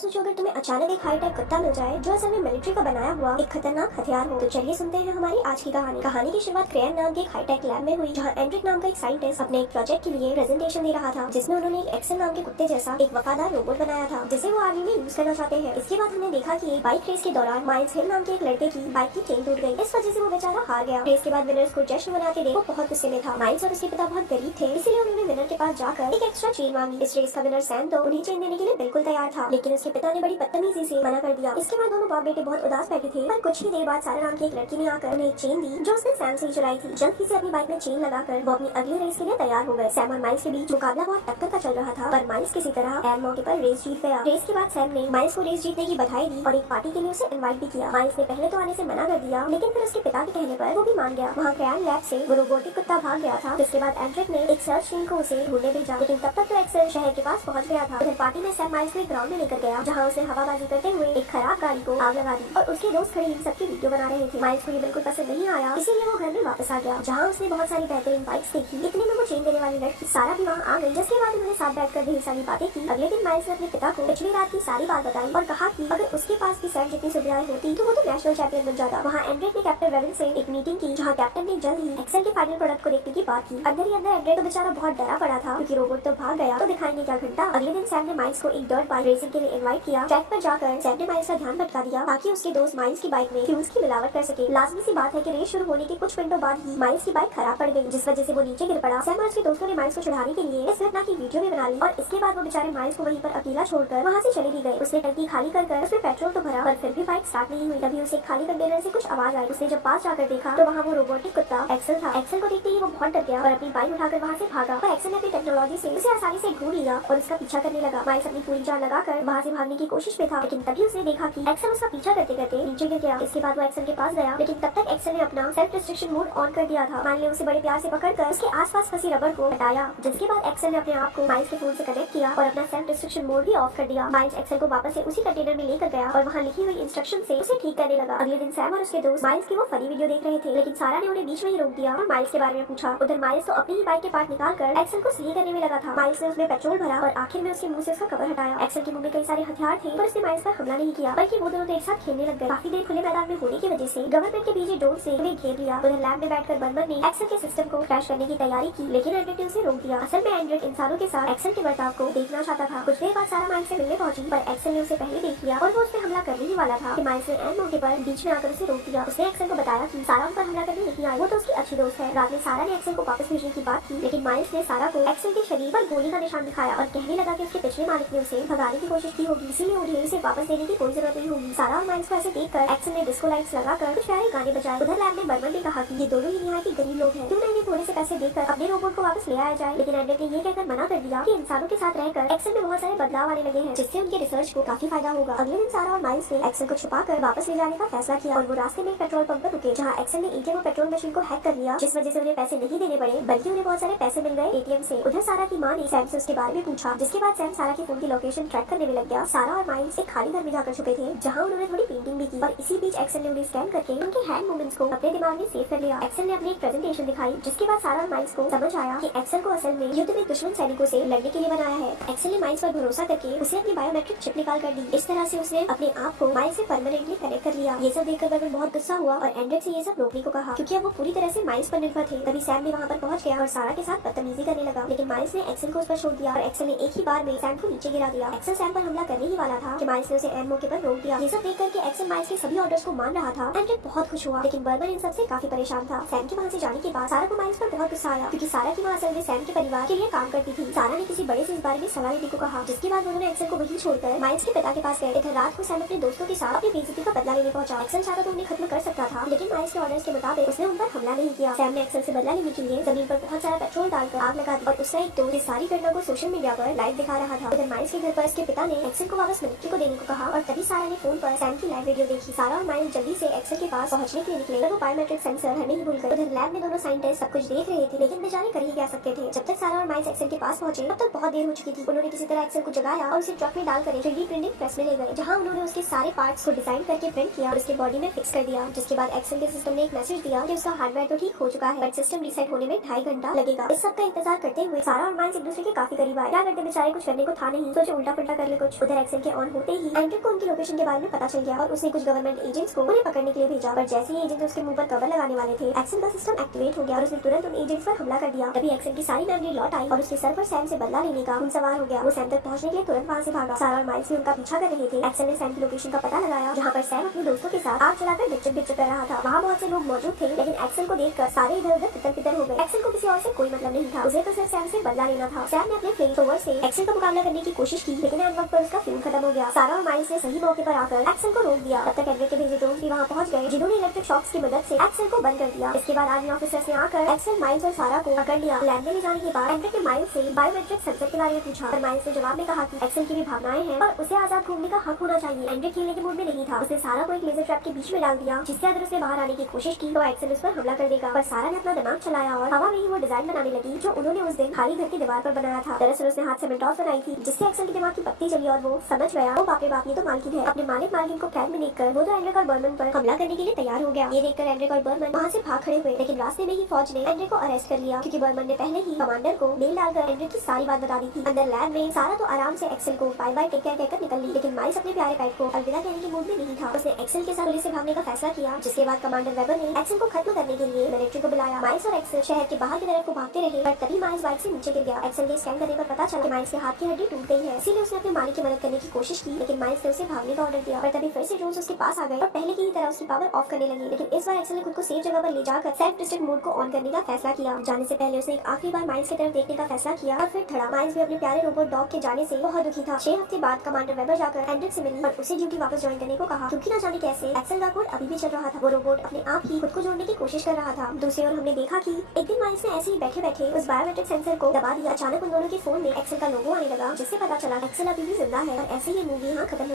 सोचो अगर तुम्हें अचानक एक हाईटेक कुत्ता मिल जाए जो असल में मिलिट्री का बनाया हुआ एक खतरनाक हथियार हो। तो चलिए सुनते हैं हमारी आज की कहानी की शुरुआत क्रेन नाम के एक हाईटेक लैब में हुई, जहाँ एंड्रिक नाम का एक साइंटिस्ट अपने एक प्रोजेक्ट के लिए प्रेजेंटेशन दे रहा था, जिसमें उन्होंने एक एक्सेल नाम के कुत्ते जैसा एक वफादार रोबोट बनाया था जिसे वो आर्मी में यूज करना चाहते हैं। इसके बाद हमने देखा कि एक बाइक रेस के दौरान माइल्स हिल नाम के एक लड़के की बाइक की चेन टूट गई। इस वजह से वो बेचारा हार गया। रेस के बाद विनर्स को जश्न मनाते देख वो बहुत गुस्से में था। माइल्स और उसके पिता बहुत गरीब थे, इसीलिए उन्होंने विनर के पास जाकर एक एक्स्ट्रा चेन मांगी। इस रेस का विनर सैम तो उन्हें चेन देने के लिए बिल्कुल तैयार था, लेकिन उसके पिता ने बड़ी बदतमीजी से मना कर दिया। इसके बाद दोनों बाप बेटे बहुत उदास बैठे थे, पर कुछ ही देर बाद सारा नाम की एक लड़की ने आकर उन्हें एक चेन दी जो उसने सैम से ही चुराई थी। जल्द ही से अपनी बाइक में चेन लगाकर वो अपनी अगली रेस के लिए तैयार हो गए। सैम और माइल्स के बीच मुकाबला बहुत टक्कर का चल रहा था, पर माइल्स किसी तरह एम मौके पर रेस जीत गया। रेस के बाद सैम ने माइल्स को रेस जीतने की बधाई दी और एक पार्टी के लिए उसे इनवाइट भी किया। माइल्स ने पहले तो आने से मना कर दिया, लेकिन फिर उसके पिता के कहने पर वो भी मान गया। वहाँ क्रैन लैब से वो रोबोटिक कुत्ता भाग गया था, जिसके बाद एंड्रिक ने एक सर्च टीम को उसे ढूंढने भेजा, लेकिन तब तक तो एक्सेल शहर के पास पहुंच गया था। उधर पार्टी में सैम माइल्स को एक ग्राउंड में लेकर गया, जहाँ उसे हवाबाजी करते हुए एक खराब गाड़ी को आग लगा दी और उसके दोस्त खड़े इन सबकी वीडियो बना रहे थे। माइल्स को ये बिल्कुल पसंद नहीं आया, इसीलिए वो घर में वापस आ गया, जहाँ उसने बहुत सारी बेहतरीन बाइक्स देखी। इतने में वो चेन देने वाली लड़की सारा भी वहाँ आ गई, जिसके बाद उन्होंने साथ बैठकर ढेर सारी बातें की। अगले दिन माइल्स ने अपने पिता को पिछली रात की सारी बात बताई और कहा कि अगर उसके पास भी सैम जितनी सुविधाएं होती तो वो तो नेशनल चैंपियन बन जाता। वहाँ एंड्रिक ने कैप्टन रेवन से एक मीटिंग की, जहाँ कैप्टन ने जल्द ही एक्सेल के फाइनल प्रोडक्ट को देखने की बात की। अंदर ही अंदर एंड्रिक तो बेचारा बहुत डरा पड़ा था, क्योंकि रोबोट तो भाग गया तो दिखाएंगे क्या घंटा। अगले दिन सैम ने माइल्स को एक डर्ट बाइक रेसिंग के लिए इनवाइट किया। ट्रैक पर जाकर सैम ने माइल्स का ध्यान भटका दिया ताकि उसके दोस्त माइल्स की बाइक में फ्यूल्स की मिलावट कर सके। लाजमी सी बात है कि रेस शुरू होने के कुछ मिनटों बाद ही माइल्स की बाइक खराब पड़ गई, जिस वजह से वो नीचे गिर पड़ा। सैम और उसके दोस्तों ने माइल्स को छुड़ाने के लिए इस घटना की वीडियो भी बना ली और इसके बाद वो बेचारे माइल्स को वहीं पर अकेला छोड़कर वहाँ से चले भी गए। उसने टंकी खाली कर उसमें पेट्रोल तो भरा, पर फिर भी बाइक स्टार्ट नहीं हुई। तभी उसे खाली कंटेनर से कुछ आवाज आई। उसने जब पास जाकर देखा तो वहाँ वो रोबोटिक कुत्ता एक्सेल था। एक्सेल को देखते ही वो बहुत डर गया और अपनी बाइक उठाकर वहाँ से भागा, पर एक्सेल ने अपनी टेक्नोलॉजी से उसे आसानी से ढूंढ लिया और उसका पीछा करने लगा। माइल्स अपनी पूरी जान लगाकर वहाँ से भागने की कोशिश में था, लेकिन तभी उसने देखा कि एक्सेल उसका पीछा करते करते नीचे गिर गया। इसके बाद वो एक्सेल के पास गया, लेकिन तब तक एक्सेल ने अपना सेल्फ डिस्ट्रक्शन मोड ऑन कर दिया था। माइल्स ने उसे बड़े प्यार से पकड़कर उसके आसपास फंसी रबर को हटाया, जिसके बाद एक्सेल ने अपने आप को माइल्स के फोन से कनेक्ट किया और अपना सेल्फ डिस्ट्रक्शन मोड भी ऑफ कर दिया। माइल्स एक्सेल को वापस से उसी कंटेनर में लेकर गया और वहाँ लिखी हुई इंस्ट्रक्शन से उसे ठीक करने लगा। अगले दिन सैम और उसके दोस्त माइल्स की वो फनी वीडियो देख रहे थे, लेकिन सारा ने उन्हें बीच में ही रोक दिया और माइल्स के बारे में पूछा। उधर माइल्स तो अपनी ही बाइक के पार्ट निकालकर एक्सेल को सही करने में लगा था। माइल्स ने उसमें पेट्रोल भरा और आखिर में उसके मुंह से उसका कवर हटाया। एक्सेल के मुंह में कई सारे हथियार थे, पर उसने माइल्स पर हमला नहीं किया, बल्कि वो दोनों तो एक साथ खेलने लग गए। काफी देर खुले मैदान में होने की वजह से गवर्नमेंट के पीछे ड्रोन से उन्हें घेर लिया। उधर लैब में बैठकर बर्मन ने एक्सेल के सिस्टम को क्रैश करने की तैयारी की, लेकिन एंड्रिक ने उसे रोक दिया। असल में एंड्रिक इंसानों के साथ एक्सेल के बर्ताव को देखना चाहता था। कुछ देर बाद सारा माइल्स से मिलने पहुंची, पर एक्सेल ने उसे पहले देख लिया और वो उस पर हमला करने ही वाला था कि माइल्स ने एन मौके पर बीच में आकर उसे रोक दिया। उसने एक्सेल को बताया कि सारा उन पर हमला करने नहीं आई, वो तो उसकी अच्छी दोस्त है। रात में सारा ने एक्सेल को वापस भेजने की बात की, लेकिन माइल्स ने सारा को एक्सेल के शरीर पर गोली का निशान दिखाया और कहने लगा कि उसके पिछले मालिक ने उसे भगाने की कोशिश की होगी, इसीलिए उन्हें उसे वापस देने की कोई जरूरत नहीं होगी। सारा और माइल्स को ऐसे देखकर एक्सेल ने डिस्को लाइट्स लगाकर कुछ प्यारे गाने बजाए। उधर लैब में बर्मन ने कहा कि ये दोनों ही निहायत ही गरीब लोग हैं, क्यों ना इन्हें थोड़े से पैसे देकर अपने रोबोट को वापस ले आया जाए। लेकिन एंड्रिक ने ये कहकर मना कर दिया कि इंसानों के साथ रहकर एक्सेल में बहुत सारे बदलाव आने लगे हैं, जिससे उनके रिसर्च को काफी फायदा होगा। अगले दिन सारा और माइल्स ने एक्सेल को छुपाकर वापस ले जाने का फैसला किया और वो रास्ते में एक पेट्रोल पंप पर रुके, जहाँ एक्सेल ने एटीएम और पेट्रोल मशीन को हैक कर लिया, जिस वजह से उन्हें पैसे नहीं देने पड़े, बल्कि उन्हें बहुत सारे पैसे मिल गए एटीएम से। उधर सारा की माँ ने सैम से उसके बारे में पूछा, जिसके बाद सैम सारा के फोन की लोकेशन ट्रैक करने में लग गया। सारा और माइल्स एक खाली घर में जाकर छुपे थे, जहाँ उन्होंने थोड़ी पेंटिंग भी की और इसी बीच एक्सेल ने उन्हें स्कैन करके उनके हैंड मूवमेंट्स को अपने दिमाग में सेव कर लिया। एक्सेल ने अपनी एक प्रेजेंटेशन दिखाई, जिसके बाद सारा और माइल्स को समझ आया कि एक्सेल को असल में युद्ध में दुश्मन सैनिकों से लड़ने के लिए बनाया है। एक्सेल ने माइल्स पर भरोसा करके उसे अपनी बायोमेट्रिक चिप निकाल कर दी। इस तरह से उसने अपने आप को माइल्स से परमानेंटली कनेक्ट कर लिया। ये सब देखकर बर्मन बहुत गुस्सा हुआ और एंड्रिक से ये सब रोकने को कहा, क्योंकि अब वो पूरी तरह से माइल्स पर निर्भर थे। तभी सैम भी वहाँ पर पहुंच गया और सारा के साथ बदतमीजी करने लगा, लेकिन माइल्स ने एक्सेल को उस पर छोड़ दिया और एक्सेल ने एक ही बार में सैम को नीचे गिरा दिया। एक्सेल सैम पर हमला करने ही वाला था कि माइल्स ने उसे एन मौके पर रोक दिया। ये सब देख करके एक्सेल माइल्स के सभी ऑर्डर्स को मान रहा था। एंड्रिक बहुत खुश हुआ, लेकिन बर्मन इन सबसे काफी परेशान था। सैम के वहाँ से जाने के बाद सारा को माइल्स पर बहुत गुस्सा आया, क्योंकि सारा की माँ असल में सैम के परिवार के लिए काम करती थी। सारा ने किसी बड़े से इस बारे में सलाह देने को कहा, जिसके बाद उन्होंने एक्सेल को वहीं छोड़कर माइल्स के पिता के पास गए। इधर रात को सैम अपने दोस्तों के साथ अपनी बेइज्जती का बदला लेने पहुंचा। एक्सेल चाहता तो उन्हें खत्म कर सकता था, लेकिन माइल्स के ऑर्डर्स के मुताबिक उसने उन पर हमला नहीं किया। सैम ने एक्सेल से बदला लेने के लिए जमीन पर बहुत सारा पेट्रोल डालकर आग लगा दी और उसका एक दोस्त इस सारी घटना को सोशल मीडिया पर लाइव दिखा रहा था। उधर माइल्स के घर पर उसके पिता ने एक्सेल को वापस मिलिट्री को देने को कहा और तभी सारा ने फोन पर सैम की लाइव वीडियो देखी। सारा और माइल्स जल्दी से एक्सेल के पास पहुंचने के लिए निकले, वो बायोमेट्रिक सेंसर हमें ही भूल गए। उधर लैब में दोनों साइंटिस्ट सब कुछ देख रहे थे, लेकिन बेचारे कर ही क्या सकते थे। जब तक सारा और माइल्स एक्सेल के पास पहुंचे, तब तक बहुत देर हो चुकी थी। उन्होंने किसी तरह एक्सेल को जगाया और उसे ट्रक में डालकर 3D प्रिंटिंग प्रेस में ले गए, जहां उन्होंने उसके सारे पार्ट्स को डिजाइन करके प्रिंट किया और उसके बॉडी में फिक्स कर दिया। जिसके बाद एक्सेल के सिस्टम ने एक मैसेज दिया कि उसका हार्डवेयर तो ठीक हो चुका है, बट सिस्टम रीसेट होने में 2.5 घंटा लगेगा। इस सब का इंतजार करते हुए सारा और माइल्स एक दूसरे के काफी करीब आए। क्या करते बेचारे, कुछ करने को था नहीं, सोचे उल्टा पुल्टा कर ले कुछ। उधर एक्सेल के ऑन होते ही एंड्रिक को उनकी लोकेशन के बारे में पता चल गया और उसने कुछ गवर्नमेंट एजेंट्स को उन्हें पकड़ने के लिए भेजा। पर जैसे ही एजेंट उसके मुंह पर कवर लगाने वाले थे, एक्सेल का सिस्टम एक्टिवेट हो गया और उसने तुरंत उन एजेंट्स पर हमला कर दिया। तभी एक्सेल की सारी मेमोरी लौट आई और उसके सर पर सैम से बदला लेने का खून सवार हो गया। वो सैम तक पहुंचने के लिए तुरंत वहां से भागा। सारा और माइल्स भी उनका पीछा कर रहे थे। एक्सेल ने सैम की लोकेशन का पता लगाया, जहाँ पर सैम अपने दोस्तों के साथ आग जलाकर बिचक कर रहा था। वहाँ बहुत से लोग मौजूद थे, लेकिन एक्सेल को देखकर सारे इधर उधर तितर बितर हो गए। एक्सेल को किसी और से कोई मतलब नहीं था, उसे तो सिर्फ सैम से बदला लेना था। सैम ने अपने फ्लेमथ्रोवर से एक्सेल का मुकाबला करने की कोशिश की, लेकिन एंड वक्त पर उसका फ्यूल खत्म हो गया। सारा और माइल्स ने सही मौके पर आकर एक्सेल को रोक दिया। तब तक एंड्रिक के भेजे ड्रोन्स भी वहाँ पहुंच गए, जिन्होंने इलेक्ट्रिक शॉक्स की मदद से एक्सेल को बंद कर दिया। इसके बाद आर्मी ऑफिसर्स ने आकर एक्सेल, माइल्स और सारा को पकड़ लिया। लैब में ले जाने के बाद एंड्रिक ने माइल्स से बायोमेट्रिक सेंसर के बारे में पूछा, पर माइल्स ने जवाब में कहा कि एक्सेल की भी भावनाएं हैं और उसे आजाद घूमने का हक होना चाहिए। एंड्रिक खेलने के मूड में नहीं था। उसने सारा को एक लेजर ट्रैप के बीच में डाल दिया, जिससे अगर उसने बाहर आने की कोशिश की तो एक्सेल उस पर हमला कर देगा। पर सारा ने अपना दिमाग चलाया और हवा में ही वो डिजाइन बनाने लगी जो उन्होंने उस दिन खाली घर की दीवार पर बनाया था। दरअसल उसने हाथ से मेंटॉस बनाई थी, जिससे एक्सेल के दिमाग की पत्ती चली और वो समझ गया, ओ बाप रे बाप, ये तो मालकिन है। अपने मालिक मालकिन को कैद में देखकर वो तो एंड्रिक और बर्मन पर हमला करने के लिए तैयार हो गया। ये देखकर एंड्रिक और बर्मन वहाँ से भाग खड़े हुए, लेकिन रास्ते में ही फौज ने एंड्रिक को अरेस्ट कर लिया, क्योंकि बर्मन ने पहले ही कमांडर को मेल डालकर एंड्रिक की सारी बात बता दी थी। अंदर लैब में सारा तो आराम से एक्सेल को बाय बाय टेक केयर कहकर निकल ली, लेकिन माइल्स अपने प्यारे पेट को अलविदा कहने के मूड में नहीं था। उसने एक्सेल के साथ पुलिस से भागने का फैसला किया, जिसके बाद कमांडर वेबर ने एक्सेल को खत्म करने के लिए मिलिट्री को बुलाया। माइल्स और एक्सेल शहर के बाहर की तरफ को भागते रहे, पर तभी माइल्स बाइक से नीचे गिर गया। एक्सेल ने स्कैन करने पर पता चला कि माइल्स के हाथ की हड्डी टूट गई है, इसीलिए उसने अपने मालिक की मदद करने की कोशिश की, लेकिन माइल्स ने उसे भागने का ऑर्डर दिया। पर तभी फिर से ड्रोन्स उसके पास आ गए और पहले की ही तरह उसकी पावर ऑफ करने लगे। लेकिन इस बार एक्सेल ने खुद को सेफ जगह पर ले जाकर सेल्फ डिस्ट्रक्ट मोड को ऑन करने का फैसला किया। जाने से पहले उसने एक आखिरी बार माइल्स की तरफ देखने का फैसला किया और फिर थड़ा। माइल्स भी अपने प्यारे रोबोट डॉग के जाने से बहुत दुखी था। 6 हफ्ते बाद कमांडर वेबर जाकर एंड्रिक से मिली और उसे ड्यूटी वापस ज्वाइन करने को कहा, क्योंकि न जाने कैसे एक्सेल का कोड अभी भी चल रहा था। वो रोबोट अपने आप ही खुद को जोड़ने की कोशिश कर रहा था। दूसरी ओर हमने देखा कि एक दिन माइल्स ने ऐसे ही बैठे बैठे उस बायोमेट्रिक सेंसर को दबा दिया। अचानक उन दोनों के फोन में एक्सेल का लोगो आने लगा, जिससे पता चला एक्सेल अभी भी जिंदा है। और ऐसे ही मूवी यहाँ खत्म